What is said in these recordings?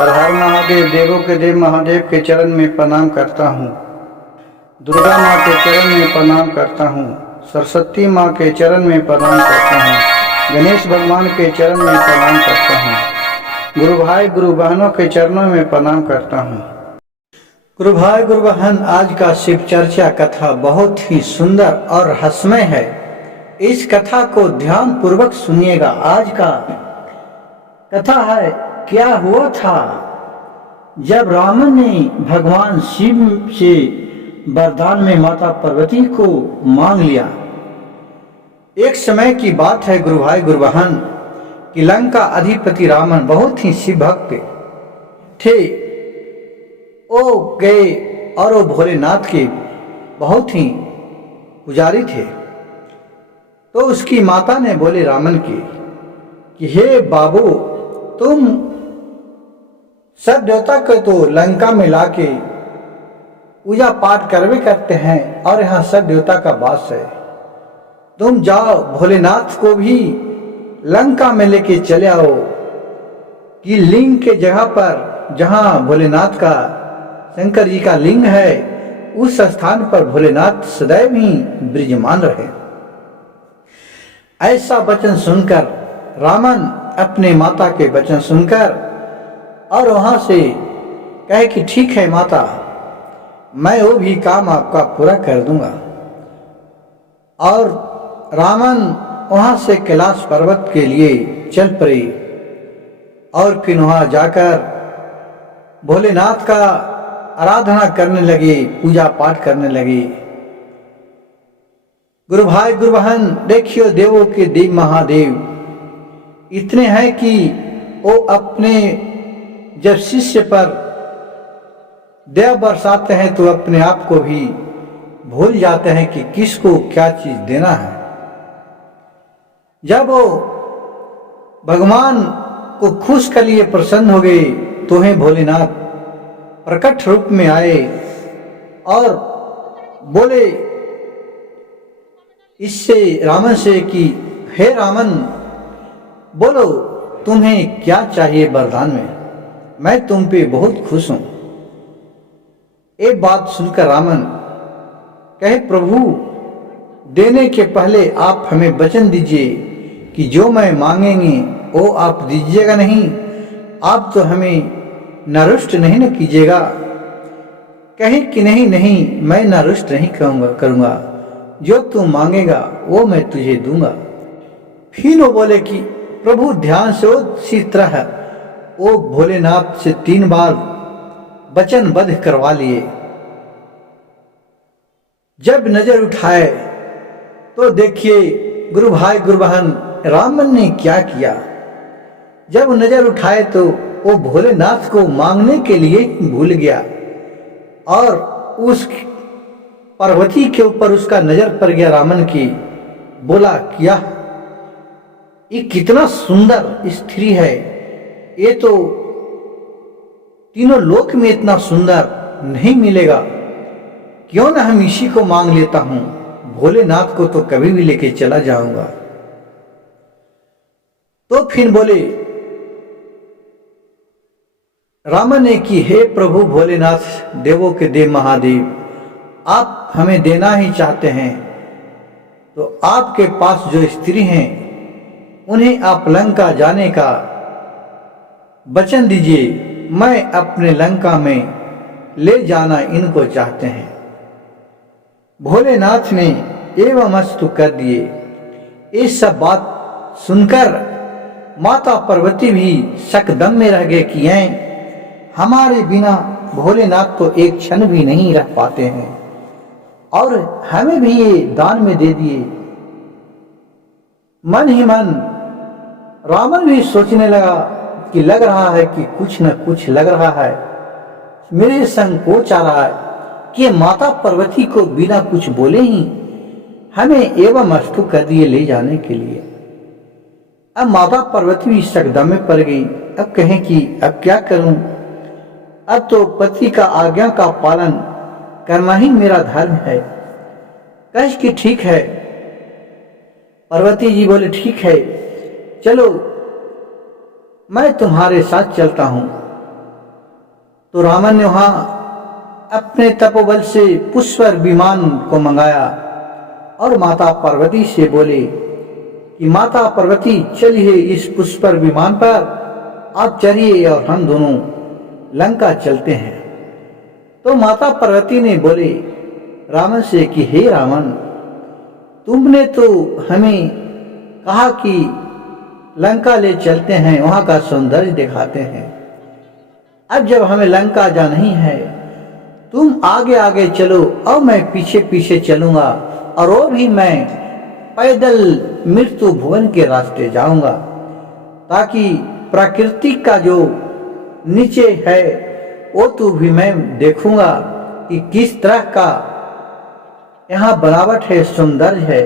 हर हर महादेव। देवों के देव महादेव के चरण में प्रणाम करता हूँ। दुर्गा माँ के चरण में प्रणाम करता हूँ। सरस्वती माँ के चरण में प्रणाम करता हूँ। गणेश भगवान के चरण में प्रणाम करता हूँ। गुरु भाई गुरु बहनों के चरणों में प्रणाम करता हूँ। गुरु भाई गुरु बहन, आज का शिव चर्चा कथा बहुत ही सुंदर और रहस्यमय है। इस कथा को ध्यान पूर्वक सुनिएगा। आज का कथा है, क्या हुआ था जब रावण ने भगवान शिव से वरदान में माता पार्वती को मांग लिया। एक समय की बात है गुरु भाई गुरु बहन कि लंका अधिपति रावण बहुत ही शिव भक्त थे। वो गए और वो भोलेनाथ के बहुत ही पुजारी थे। तो उसकी माता ने बोले रावण की कि हे बाबू, तुम सब देवता को तो लंका में लाके पूजा पाठ करवे करते हैं और यहाँ सब देवता का वास है। तुम जाओ भोलेनाथ को भी लंका में लेके चले आओ कि लिंग के जगह पर जहाँ भोलेनाथ का शंकर जी का लिंग है, उस स्थान पर भोलेनाथ सदैव ही विराजमान रहे। ऐसा वचन सुनकर रावण अपने माता के वचन सुनकर और वहां से कहे कि ठीक है माता, मैं वो भी काम आपका पूरा कर दूंगा। और रावण वहां से कैलाश पर्वत के लिए चल पड़े और फिर वहां जाकर भोलेनाथ का आराधना करने लगे, पूजा पाठ करने लगे। गुरु भाई गुरु बहन, देखियो देवों के देव महादेव इतने हैं कि वो अपने जब शिष्य पर दया बरसाते हैं तो अपने आप को भी भूल जाते हैं कि किसको क्या चीज देना है। जब वो भगवान को खुश कर लिए प्रसन्न हो गए तो हैं भोलेनाथ प्रकट रूप में आए और बोले इससे रावण से कि हे रावण, बोलो तुम्हें क्या चाहिए वरदान में, मैं तुम पे बहुत खुश हूं। एक बात सुनकर रावण कहे प्रभु, देने के पहले आप हमें वचन दीजिए कि जो मैं मांगेंगे वो आप दीजिएगा नहीं, आप तो हमें न रुष्ट नहीं न कीजिएगा। कहे कि नहीं नहीं, मैं न रुष्ट नहीं करूंगा, जो तू मांगेगा वो मैं तुझे दूंगा। फिर वो बोले कि प्रभु ध्यान से उसी तरह वो भोलेनाथ से 3 बार वचनबद्ध करवा लिए। जब नजर उठाए तो देखिए गुरु भाई गुरु बहन, रावण ने क्या किया। जब नजर उठाए तो वो भोलेनाथ को मांगने के लिए भूल गया और उस पार्वती के ऊपर उसका नजर पड़ गया रावण की। बोला क्या ये कितना सुंदर स्त्री है, ये तो तीनों लोक में इतना सुंदर नहीं मिलेगा, क्यों ना हम इसी को मांग लेता हूं, भोलेनाथ को तो कभी भी लेके चला जाऊंगा। तो फिर बोले रावण ने कि हे प्रभु भोलेनाथ, देवों के देव महादेव, आप हमें देना ही चाहते हैं तो आपके पास जो स्त्री हैं उन्हें आप लंका जाने का वचन दीजिए, मैं अपने लंका में ले जाना इनको चाहते हैं। भोलेनाथ ने एवं अस्तु कर दिए। ये सब बात सुनकर माता पार्वती भी शकदम में रह गए कि हैं हमारे बिना भोलेनाथ तो एक क्षण भी नहीं रह पाते हैं और हमें भी ये दान में दे दिए। मन ही मन रावण भी सोचने लगा कि लग रहा है कि कुछ न कुछ लग रहा है, मेरे संकोच आ रहा है कि माता पार्वती को बिना कुछ बोले ही हमें एवं अस्तु कर दिए ले जाने के लिए। अब माता पार्वती भी शकदम में पड़ गई। अब कहें कि अब क्या करूं, अब तो पति का आज्ञा का पालन करना ही मेरा धर्म है। कहे कि ठीक है। पार्वती जी बोले ठीक है, चलो मैं तुम्हारे साथ चलता हूं। तो रावण ने वहां अपने तपोबल से पुष्प विमान को मंगाया और माता पार्वती से बोले कि माता पार्वती चलिए इस पुष्प विमान पर आप चलिए और हम दोनों लंका चलते हैं। तो माता पार्वती ने बोले रावण से कि हे रावण, तुमने तो हमें कहा कि लंका ले चलते हैं, वहां का सौंदर्य दिखाते हैं। अब जब हमें लंका जाना ही है, तुम आगे आगे चलो और मैं पीछे पीछे चलूंगा, और वो भी मैं पैदल मृत्यु भुवन के रास्ते जाऊंगा, ताकि प्रकृति का जो नीचे है वो तो भी मैं देखूंगा कि किस तरह का यहाँ बनावट है, सौंदर्य है।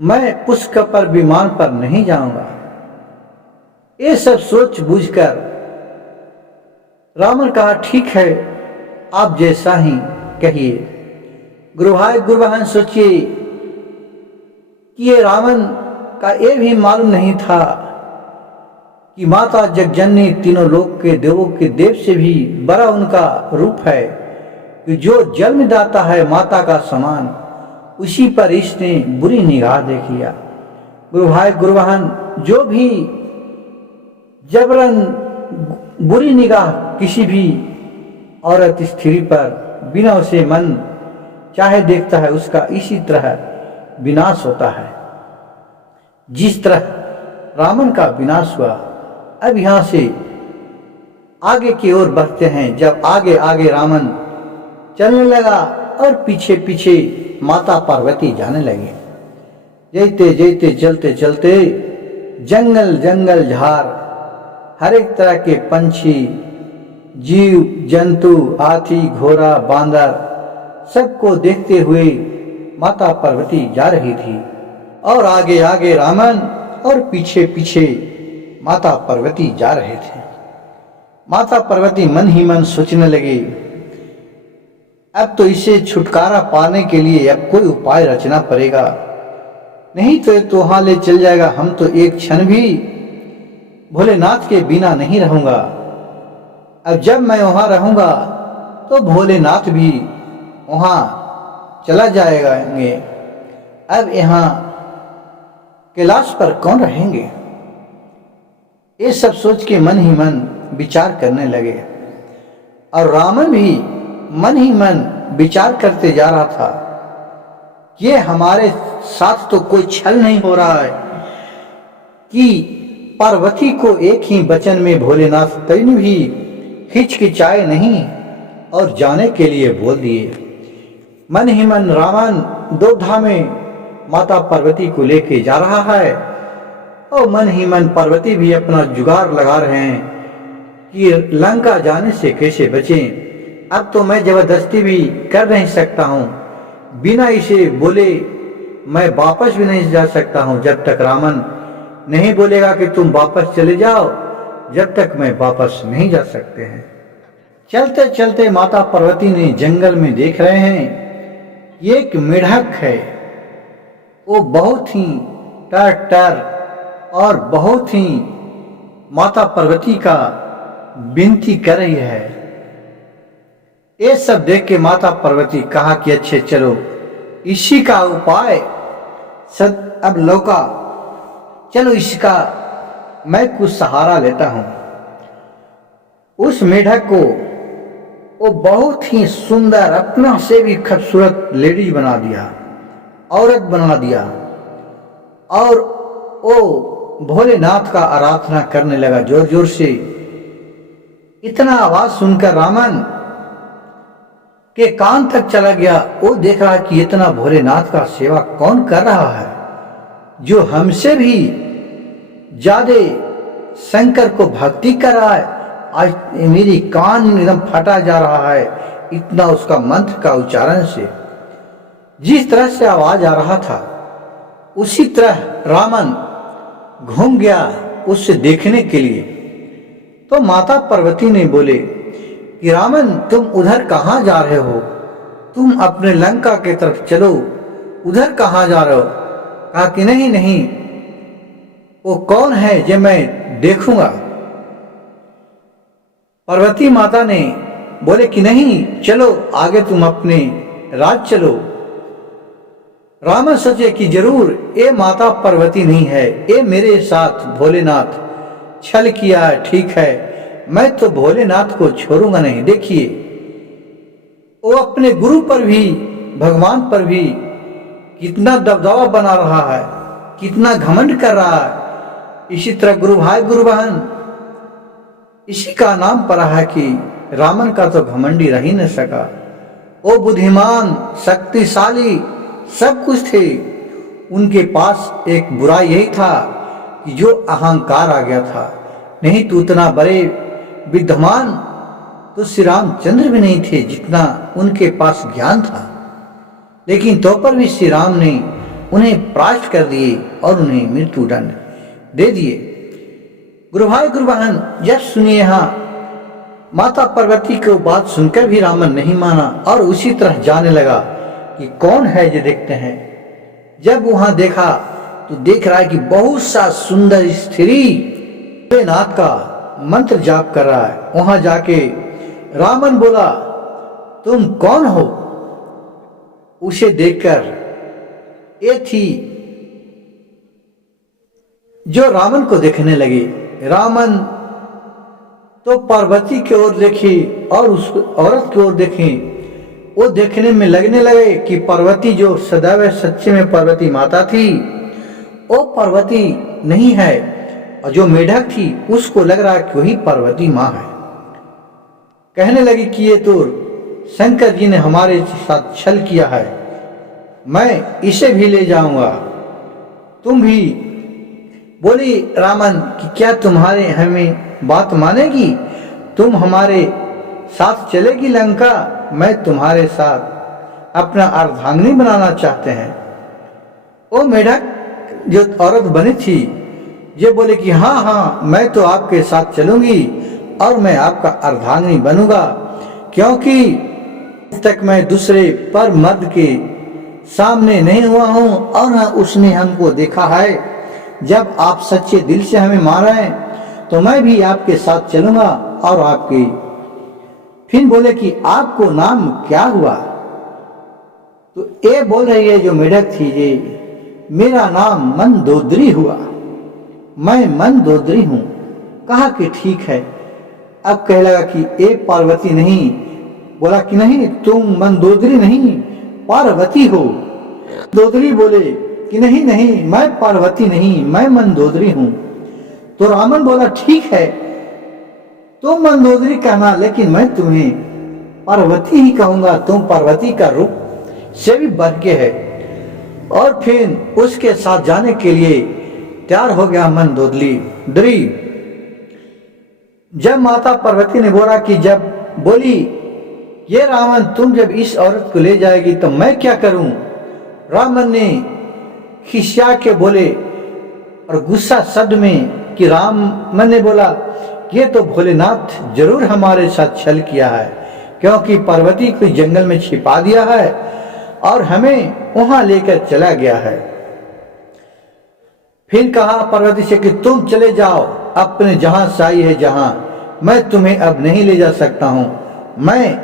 मैं पुष्प पर विमान पर नहीं जाऊंगा। ये सब सोच बूझकर रावण कहा ठीक है, आप जैसा ही कहिए। गुरुबहन सोचिए कि ये रावण का ये भी मालूम नहीं था कि माता जगजननी तीनों लोक के देवों के देव से भी बड़ा उनका रूप है, कि जो जन्मदाता है माता का समान, उसी पर इसने बुरी निगाह देख लिया। गुरुबहन जो भी जबरन बुरी निगाह किसी भी औरत स्त्री पर बिना उसे मन चाहे देखता है, उसका इसी तरह विनाश होता है जिस तरह रावण का विनाश हुआ। अब यहां से आगे की ओर बढ़ते हैं। जब आगे आगे रावण चलने लगा और पीछे पीछे माता पार्वती जाने लगे। जैते जैते चलते चलते जंगल जंगल झाड़, हर एक तरह के पंछी, जीव जंतु, हाथी, घोड़ा, बांदर, सबको देखते हुए माता पार्वती जा रही थी। और आगे आगे रावण और पीछे पीछे माता पार्वती जा रहे थे। माता पार्वती मन ही मन सोचने लगी, अब तो इसे छुटकारा पाने के लिए अब कोई उपाय रचना पड़ेगा, नहीं तो ये तो वहां ले चल जाएगा। हम तो एक क्षण भी भोलेनाथ के बिना नहीं रहूंगा। अब जब मैं वहां रहूंगा तो भोलेनाथ भी वहां चला जाएगा। अब यहाँ कैलाश पर कौन रहेंगे? ये सब सोच के मन ही मन विचार करने लगे। और रावण भी मन ही मन विचार करते जा रहा था, ये हमारे साथ तो कोई छल नहीं हो रहा है कि पार्वती को एक ही वचन में भोलेनाथ तैन भी हिचकिचाए नहीं और जाने के लिए बोल दिए। मन ही मन रावण दोधा में माता पार्वती को लेके जा रहा है और मन ही मन पार्वती भी अपना जुगाड़ लगा रहे हैं कि लंका जाने से कैसे बचें। अब तो मैं जबरदस्ती भी कर नहीं सकता हूँ, बिना इसे बोले मैं वापस भी नहीं जा सकता हूँ। जब तक रावण नहीं बोलेगा कि तुम वापस चले जाओ, जब तक मैं वापस नहीं जा सकते हैं। चलते चलते माता पार्वती ने जंगल में देख रहे हैं एक मेढक है, वो बहुत ही टर और बहुत ही माता पार्वती का विनती कर रही है। ये सब देख के माता पार्वती कहा कि अच्छे चलो इसी का उपाय अब लौका, चलो इसका मैं कुछ सहारा लेता हूं। उस मेढक को वो बहुत ही सुंदर, अपना से भी खूबसूरत लेडीज बना दिया, औरत बना दिया, और वो भोलेनाथ का आराधना करने लगा जोर जोर से। इतना आवाज सुनकर रावण के कान तक चला गया। वो देख रहा कि इतना भोलेनाथ का सेवा कौन कर रहा है, जो हमसे भी ज्यादा शंकर को भक्ति कर रहा है। आज मेरी कान एकदम फटा जा रहा है, इतना उसका मंत्र का उच्चारण से। जिस तरह से आवाज आ रहा था उसी तरह रावण घूम गया उससे देखने के लिए। तो माता पार्वती ने बोले कि रावण तुम उधर कहाँ जा रहे हो, तुम अपने लंका के तरफ चलो, उधर कहाँ जा रहे हो? कहा कि नहीं नहीं, वो कौन है जो मैं देखूंगा। पार्वती माता ने बोले कि नहीं, चलो आगे तुम अपने राज चलो। रावण सोचे कि जरूर ये माता पार्वती नहीं है, ये मेरे साथ भोलेनाथ छल किया है। ठीक है, मैं तो भोलेनाथ को छोड़ूंगा नहीं। देखिए, वो अपने गुरु पर भी, भगवान पर भी कितना दबदबा बना रहा है, कितना घमंड कर रहा है। इसी तरह गुरु भाई गुरु बहन, इसी का नाम पड़ा है कि रावण का तो घमंडी रह ही न सका। वो बुद्धिमान, शक्तिशाली सब कुछ थे, उनके पास एक बुरा यही था कि जो अहंकार आ गया था। नहीं तो उतना बड़े विद्वान तो श्री रामचंद्र भी नहीं थे जितना उनके पास ज्ञान था। लेकिन तो पर भी श्री राम ने उन्हें परास्त कर दिए और उन्हें मृत्यु दंड दे दिए। गुरु भाई गुरु बहन, जब सुनिए, यहाँ माता पार्वती को बात सुनकर भी रावण नहीं माना और उसी तरह जाने लगा कि कौन है जो देखते हैं। जब वहां देखा तो देख रहा है कि बहुत सा सुंदर स्त्री भोलेनाथ का मंत्र जाप कर रहा है। वहां जाके रावण बोला, तुम कौन हो? उसे देखकर ये थी जो रावण को देखने लगे। रावण तो पार्वती की ओर देखी और उस औरत की ओर देखी। वो देखने में लगने लगे कि पार्वती जो सदैव सच्चे में पार्वती माता थी, वो पार्वती नहीं है, और जो मेढक थी उसको लग रहा कि वही पार्वती माँ है। कहने लगी कि ये तो शंकर जी ने हमारे साथ छल किया है, मैं इसे भी ले जाऊंगा। तुम भी बोली रावण कि क्या तुम्हारे हमें बात मानेगी? तुम हमारे साथ चलेगी लंका? मैं तुम्हारे साथ अपना अर्धांगिनी बनाना चाहते हैं। वो मेढक जो औरत बनी थी ये बोले कि हाँ हाँ, मैं तो आपके साथ चलूंगी और मैं आपका अर्धांगिनी बनूंगा, क्योंकि अब तक मैं दूसरे पर मर्द के सामने नहीं हुआ हूं और न उसने हमको देखा है। जब आप सच्चे दिल से हमें मान रहे हैं तो मैं भी आपके साथ चलूंगा और आपकी। फिर बोले कि आपको नाम क्या हुआ? तो ये बोल रही है जो मेढक थी, ये मेरा नाम मंदोदरी हुआ, मैं मंदोदरी हूं। कहा कि ठीक है। अब कह लगा कि ए पार्वती नहीं। बोला कि नहीं, तुम मंदोदरी नहीं पार्वती हो। मंदोदरी बोले कि नहीं नहीं, मैं पार्वती नहीं, मैं मंदोदरी हूं। तो रावण बोला ठीक है, तुम मंदोदरी कहना, लेकिन मैं तुम्हें पार्वती ही कहूंगा। तुम पार्वती का रूप से भी बढ़ के है। और फिर उसके साथ जाने के लिए तैयार हो गया मंदोदरी। जब माता पार्वती ने बोला कि जब बोली ये रावण, तुम जब इस औरत को ले जाएगी तो मैं क्या करूं? रावण ने खिसिया के बोले और गुस्सा शब्द में कि रावण ने बोला ये तो भोलेनाथ जरूर हमारे साथ छल किया है, क्योंकि पार्वती को जंगल में छिपा दिया है और हमें वहां लेकर चला गया है। फिर कहा पार्वती से कि तुम चले जाओ अपने जहां साई है जहां, मैं तुम्हें अब नहीं ले जा सकता हूं, मैं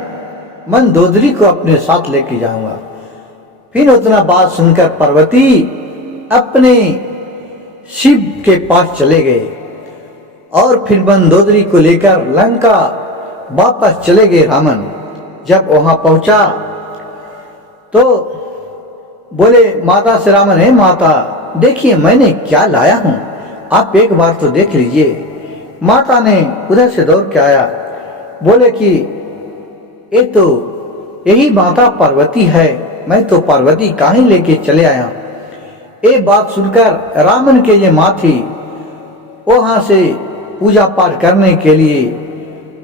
मंदोदरी को अपने साथ लेके जाऊंगा। फिर उतना बात सुनकर पार्वती अपने शिव के पास चले गए और फिर मंदोदरी को लेकर लंका वापस चले गए रावण। जब वहां पहुंचा तो बोले माता से रावण, है माता देखिए मैंने क्या लाया हूं, आप एक बार तो देख लीजिए। माता ने उधर से दौड़ के आया, बोले कि ये तो यही माता पार्वती है, मैं तो पार्वती कहीं लेके चले आया। ये बात सुनकर रावण के ये माँ थी वहां से पूजा पाठ करने के लिए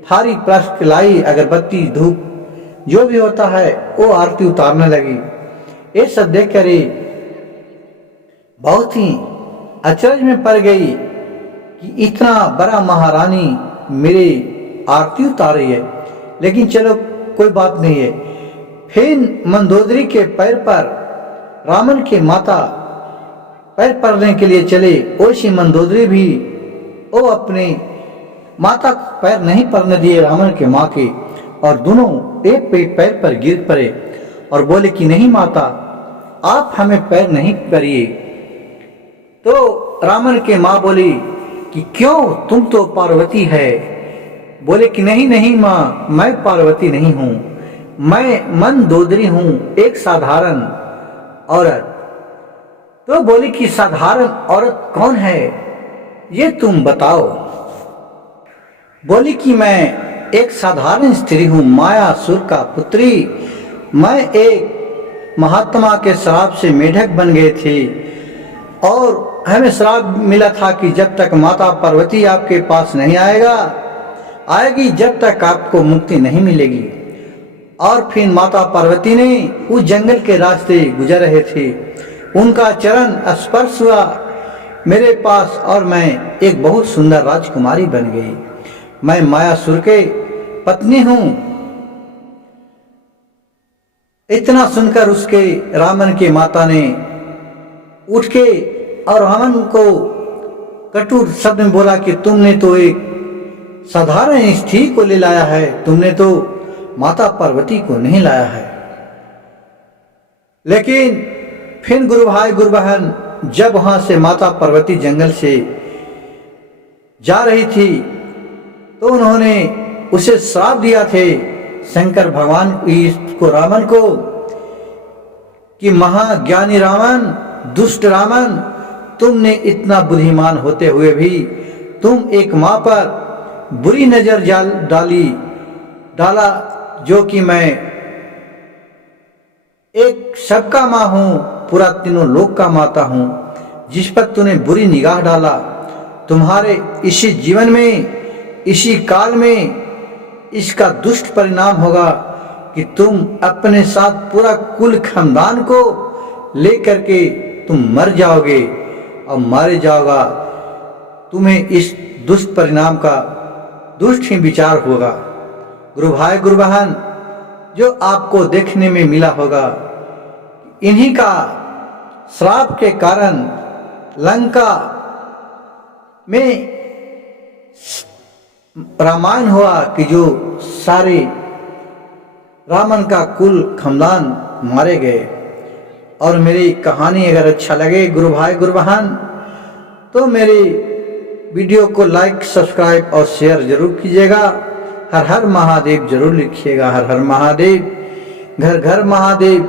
थारी प्रश्न लाई, अगरबत्ती धूप जो भी होता है वो आरती उतारने लगी। ये सब देख कर बहुत ही अचरज में पड़ गई कि इतना बड़ा महारानी मेरे आरती उतार रही है। लेकिन चलो कोई बात नहीं है। फिर मंदोदरी के पैर पर रावण के माता पैर पड़ने के लिए चले, वैसी मंदोदरी भी वो अपने माता पैर नहीं पड़ने दिए रावण के माँ के, और दोनों एक पैर पर गिर पड़े और बोले कि नहीं माता, आप हमें पैर नहीं करिए। तो रावण के माँ बोली कि क्यों, तुम तो पार्वती है। बोले कि नहीं नहीं माँ, मैं पार्वती नहीं हूं, मैं मंदोदरी हूं, एक साधारण औरत। तो बोली कि साधारण औरत कौन है, ये तुम बताओ। बोली कि मैं एक साधारण स्त्री हूं, मायासुर का पुत्री। मैं एक महात्मा के श्राप से मेढक बन गए थे, और हमें श्राप मिला था कि जब तक माता पार्वती आपके पास नहीं आएगी जब तक आपको मुक्ति नहीं मिलेगी। और फिर माता पार्वती ने उस जंगल के रास्ते गुजर रहे थे, उनका चरण स्पर्श हुआ मेरे पास, और मैं एक बहुत सुंदर राजकुमारी बन गई। मैं मायासुर के पत्नी हूं। इतना सुनकर उसके रावण के माता ने उठ के और रावण को कटु शब्द में बोला कि तुमने तो एक साधारण स्त्री को ले लाया है, तुमने तो माता पार्वती को नहीं लाया है। लेकिन फिर गुरु भाई गुरु बहन जब वहां से माता पार्वती जंगल से जा रही थी, तो उन्होंने उसे श्राप दिया थे शंकर भगवान को, रावण को, कि महाज्ञानी रावण, दुष्ट रावण, तुमने इतना बुद्धिमान होते हुए भी तुम एक माँ पर बुरी नजर डाला, जो कि मैं एक सबका माँ हूं, पूरा तीनों लोक का माता हूं, जिस पर तूने बुरी निगाह डाला। तुम्हारे इसी जीवन में, इसी काल में इसका दुष्ट परिणाम होगा कि तुम अपने साथ पूरा कुल खानदान को लेकर के तुम मर जाओगे और मारे जाओगा। तुम्हें इस दुष्ट परिणाम का दुष्ट ही विचार होगा। गुरु भाई गुरु बहन, जो आपको देखने में मिला होगा, इन्हीं का श्राप के कारण लंका में रामायण हुआ कि जो सारे रावण का कुल खानदान मारे गए। और मेरी कहानी अगर अच्छा लगे गुरु भाई गुरु बहन, तो मेरी वीडियो को लाइक, सब्सक्राइब और शेयर जरूर कीजिएगा। हर हर महादेव जरूर लिखिएगा, हर हर महादेव। घर घर महादेव,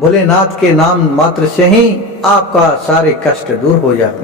भोलेनाथ के नाम मात्र से ही आपका सारे कष्ट दूर हो जाते हैं।